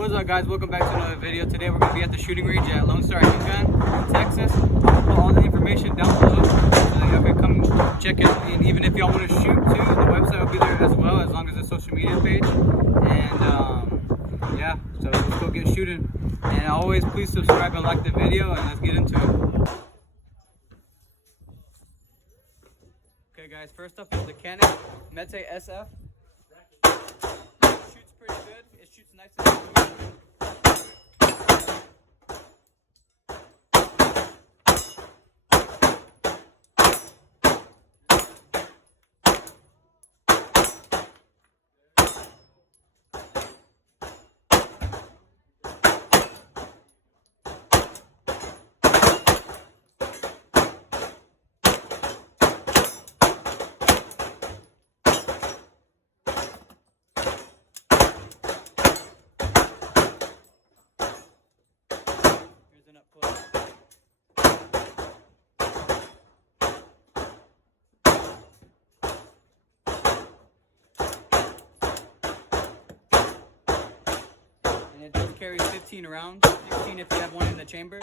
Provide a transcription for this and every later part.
What's up, guys? Welcome back to another video. Today we're going to be at the shooting range at LoneStar handgun in Texas. I'll put all the information down below so y'all can come check it out. And even if y'all want to shoot too, the website will be there as well, as long as the social media page. And yeah, so let's go get shooting. And always please subscribe and like the video, and let's get into it. Okay guys, first up is the Canon Mete SF. Shoots pretty good. It shoots nice and smooth. And it does carry 15 rounds, 16 if you have one in the chamber.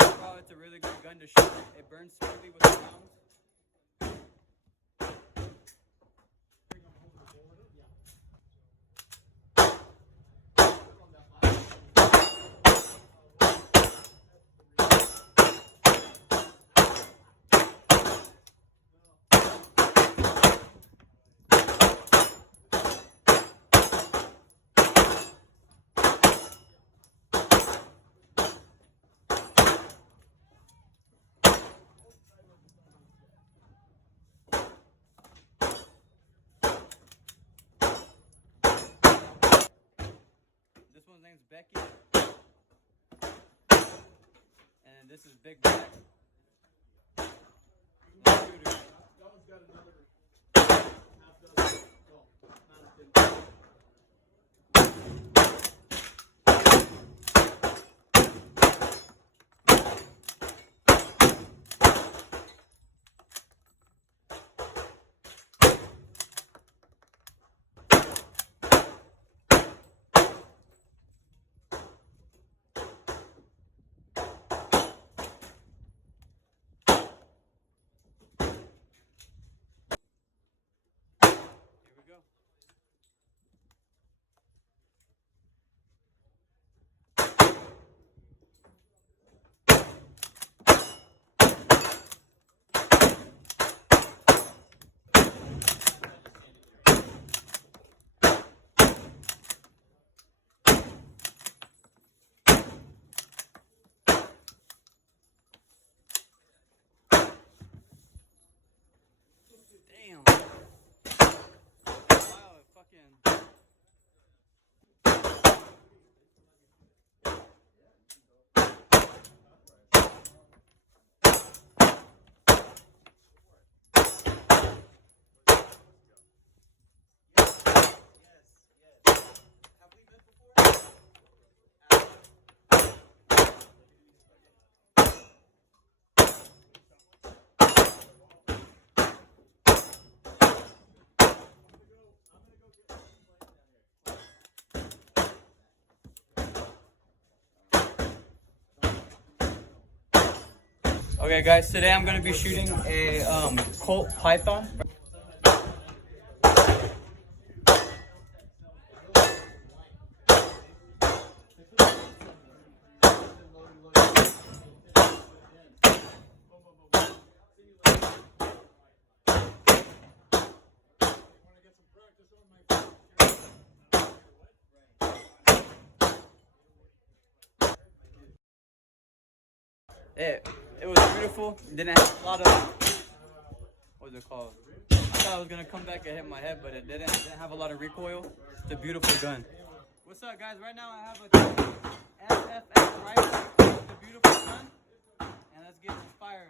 Overall, it's a really good gun to shoot. It burns smoothly with the rounds. This one's name's Becky, and this is Big Black. That one's got another half dozen. Damn. Wow, it fucking... Okay guys, today I'm going to be shooting a Colt Python. It was beautiful. Didn't have a lot of, what's it called? I thought I was gonna come back and hit my head, but it didn't. It didn't have a lot of recoil. It's a beautiful gun. What's up, guys? Right now I have a SFX rifle. It's a beautiful gun, and let's get this fire.